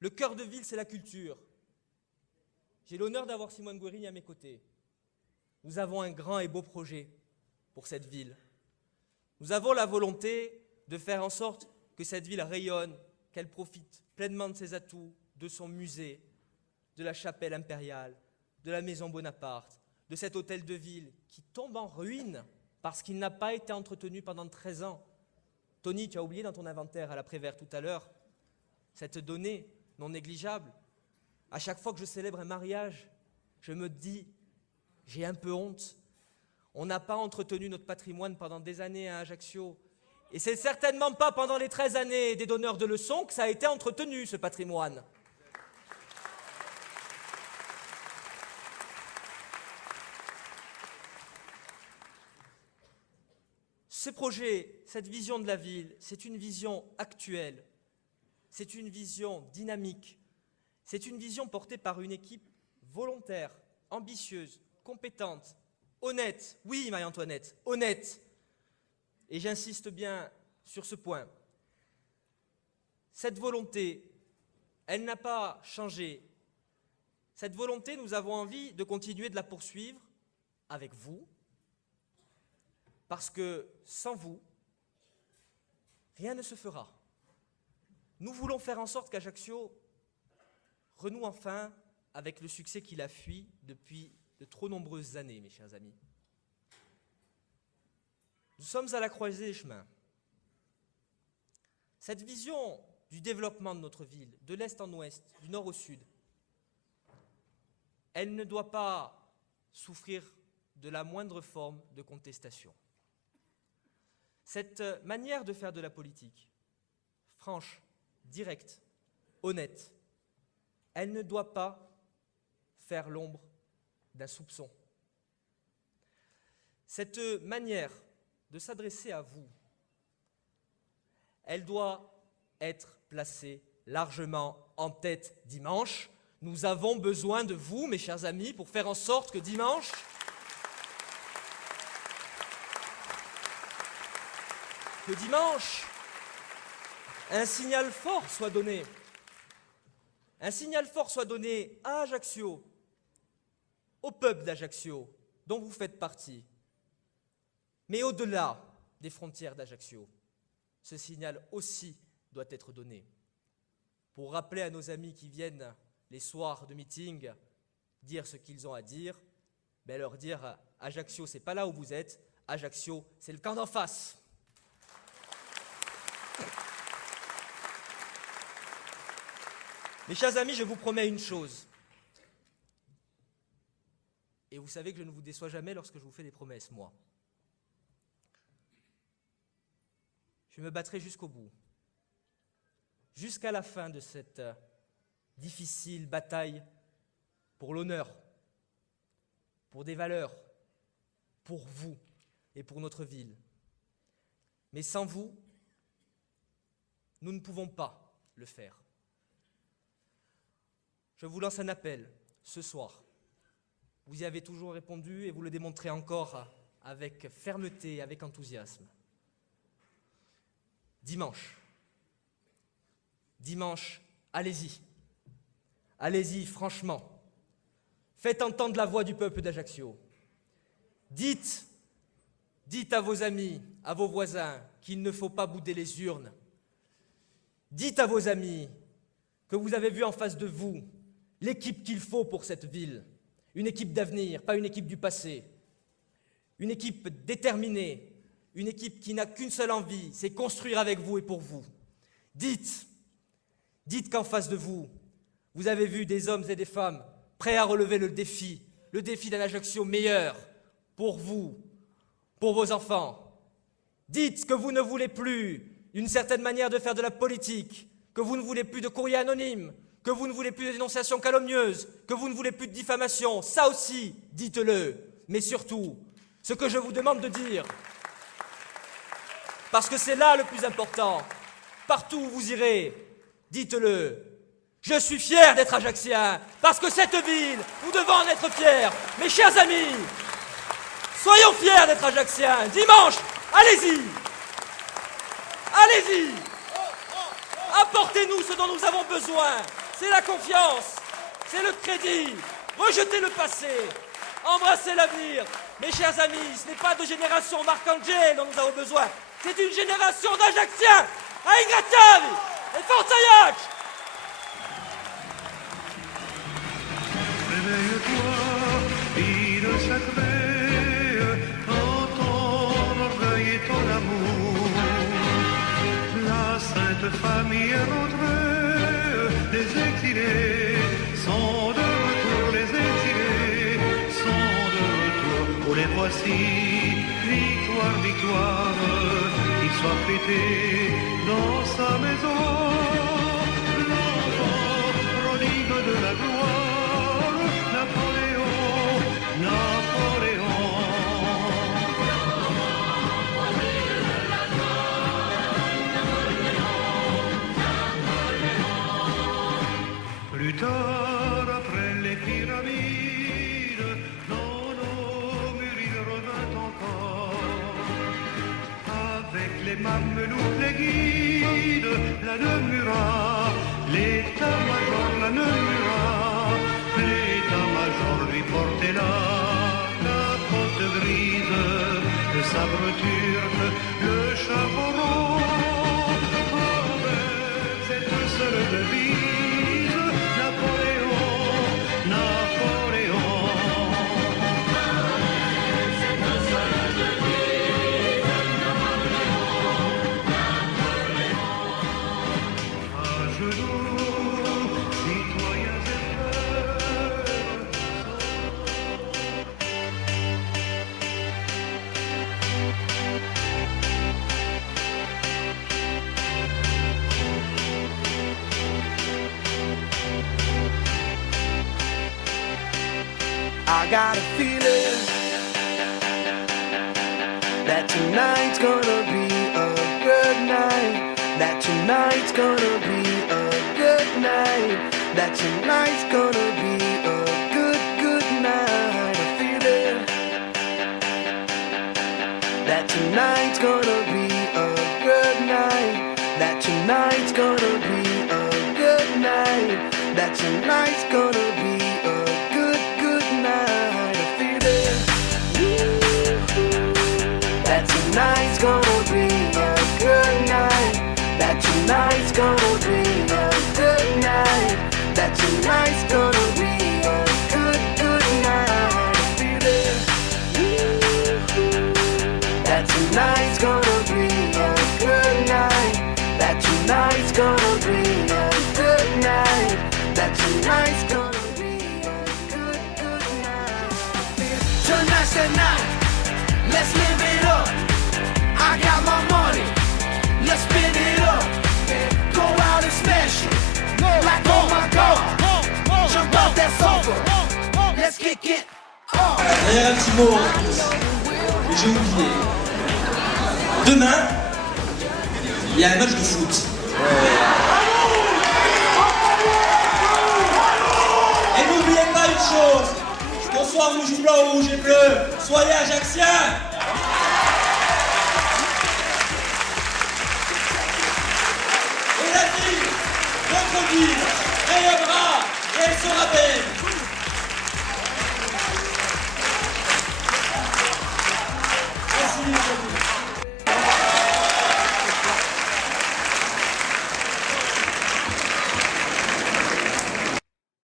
Le cœur de ville, c'est la culture. J'ai l'honneur d'avoir Simone Guerini à mes côtés. Nous avons un grand et beau projet pour cette ville. Nous avons la volonté de faire en sorte que cette ville rayonne, qu'elle profite pleinement de ses atouts, de son musée, de la chapelle impériale, de la maison Bonaparte, de cet hôtel de ville qui tombe en ruine parce qu'il n'a pas été entretenu pendant 13 ans. Tony, tu as oublié dans ton inventaire à la Prévert tout à l'heure cette donnée non négligeable. À chaque fois que je célèbre un mariage, je me dis, j'ai un peu honte. On n'a pas entretenu notre patrimoine pendant des années à Ajaccio. Et c'est certainement pas pendant les 13 années des donneurs de leçons que ça a été entretenu, ce patrimoine. Ce projet, cette vision de la ville, c'est une vision actuelle, c'est une vision dynamique, c'est une vision portée par une équipe volontaire, ambitieuse, compétente, honnête. Oui, Marie-Antoinette, honnête. Et j'insiste bien sur ce point. Cette volonté, elle n'a pas changé. Cette volonté, nous avons envie de continuer de la poursuivre avec vous, parce que sans vous, rien ne se fera. Nous voulons faire en sorte qu'Ajaccio renoue enfin avec le succès qu'il a fui depuis de trop nombreuses années, mes chers amis. Nous sommes à la croisée des chemins. Cette vision du développement de notre ville, de l'est en ouest, du nord au sud, elle ne doit pas souffrir de la moindre forme de contestation. Cette manière de faire de la politique, franche, directe, honnête, elle ne doit pas faire l'ombre d'un soupçon. Cette manière de s'adresser à vous, elle doit être placée largement en tête dimanche. Nous avons besoin de vous, mes chers amis, pour faire en sorte que dimanche, un signal fort soit donné. Un signal fort soit donné à Ajaccio, au peuple d'Ajaccio, dont vous faites partie. Mais au-delà des frontières d'Ajaccio, ce signal aussi doit être donné. Pour rappeler à nos amis qui viennent les soirs de meeting dire ce qu'ils ont à dire, leur dire Ajaccio, c'est pas là où vous êtes, Ajaccio, c'est le camp d'en face. Mes chers amis, je vous promets une chose. Et vous savez que je ne vous déçois jamais lorsque je vous fais des promesses, moi. Je me battrai jusqu'au bout, jusqu'à la fin de cette difficile bataille pour l'honneur, pour des valeurs, pour vous et pour notre ville. Mais sans vous, nous ne pouvons pas le faire. Je vous lance un appel ce soir. Vous y avez toujours répondu et vous le démontrez encore avec fermeté, avec enthousiasme. Dimanche, allez-y. Allez-y, franchement. Faites entendre la voix du peuple d'Ajaccio. Dites à vos amis, à vos voisins, qu'il ne faut pas bouder les urnes. Dites à vos amis que vous avez vu en face de vous l'équipe qu'il faut pour cette ville. Une équipe d'avenir, pas une équipe du passé. Une équipe déterminée, une équipe qui n'a qu'une seule envie, c'est construire avec vous et pour vous. Dites qu'en face de vous, vous avez vu des hommes et des femmes prêts à relever le défi d'un Ajaccio meilleur pour vous, pour vos enfants. Dites que vous ne voulez plus d'une certaine manière de faire de la politique, que vous ne voulez plus de courrier anonyme, que vous ne voulez plus de dénonciations calomnieuses, que vous ne voulez plus de diffamation. Ça aussi, dites-le. Mais surtout, ce que je vous demande de dire, parce que c'est là le plus important, partout où vous irez, dites-le. Je suis fier d'être ajaccien, parce que cette ville, nous devons en être fiers. Mes chers amis, soyons fiers d'être ajacciens. Dimanche, allez-y. Allez-y. Apportez-nous ce dont nous avons besoin. c'est la confiance, c'est le crédit. Rejetez le passé, embrassez l'avenir. Mes chers amis, ce n'est pas de génération Marcangeli dont nous avons besoin, c'est une génération d'Ajacciens. Ai Gratiavi et Forza Ajax! Réveille-toi, ville sacrée, en ton orgueil et ton amour. La sainte famille est rentrée, les exilés sont de retour, les exilés sont de retour. Oh, les voici, victoire, victoire, qu'il soit fêté dans sa maison. L'enfant prodigue de la gloire, Napoléon, Napoléon. Plus tard, après les pyramides, dans nos murs il revint encore. Avec les mamelouks, les guides, la Nemura, l'état-major, la Nemura, l'état-major lui portait la capote grise, le sabre turc, le chapeau rond. Avec cette seule devise, Napoléon, Napoléon. À genoux, citoyens et frères, I got a feeling that tonight's gonna be a good night. That tonight's gonna be a good night. That tonight's gonna be a good, good night. A feeling that tonight's gonna be a good night. That tonight's gonna be a good night. That tonight's gonna be a good, good night. A feeling that tonight's gonna be a good night. That tonight's gonna be a good night. That tonight's gonna be a good, good night. A feeling that tonight's gonna be a good night. That tonight's gonna be a good night. That tonight's gonna be a good, good night. Tonight's the night. Let's live it up. I got my money. Let's spin it up. Go out and smash it. Like oh my god. Jump out that sofa. Let's kick it off. D'ailleurs, un petit mot, que j'ai oublié. Demain, il y a un match de foot. Et n'oubliez pas une chose, bonsoir rouge, blanc, rouge et bleu, soyez Ajacciens.